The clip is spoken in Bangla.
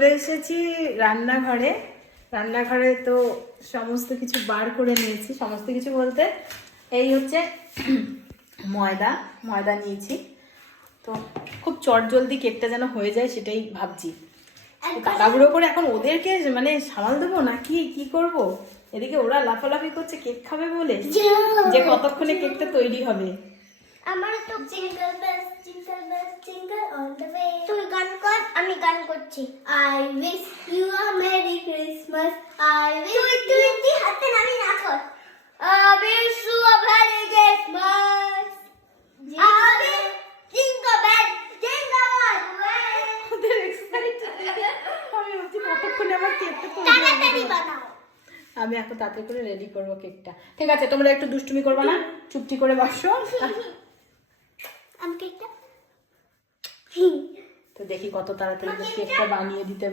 চলে এসেছি রান্নাঘরে তো সমস্ত কিছু বার করে নিয়েছি। সমস্ত কিছু বলতে এই হচ্ছে ময়দা নিয়েছি। তো খুব চটজলদি কেকটা যেন হয়ে যায় সেটাই ভাবছি। তাড়াহুড়ো করে এখন ওদেরকে মানে সামাল দেবো না কি করব। এদিকে ওরা লাফালাফি করছে কেক খাবে বলে, যে কতক্ষণে কেকটা তৈরি হবে। আমার তো jingle bells jingle all the way. তুই গান কর, আমি গান করছি। I wish you a merry Christmas. I wish তুই হাতে নামি না কর। I wish you a merry Christmas. I jingle bells jingle all the way. ওদের এক্সাইটেড। আমি ভাবছি কতক্ষণে আমার কেকটা তৈরি তাড়াতাড়ি হবে। বানাও। আমি এখন তাড়াতাড়ি করে রেডি করবো কেকটা। ঠিক আছে, তোমরা একটু দুষ্টুমি করবে না, চুপটি করে বসো। আমি কেকটা তো দেখি কত তাড়াতাড়ি কেকটা বানিয়ে দিতে পারি।